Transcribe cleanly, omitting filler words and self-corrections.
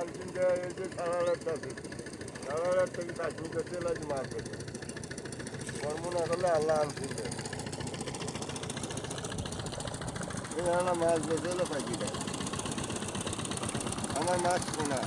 আনছেন যে এই যে 4,500 থেকে কাশ্মীর করতে লাগে মাছ ধরতে কর্ম না করলে আল্লাহ আনছেন যে মাছ ধরতে হলো পাখি আমার মাছ শোনা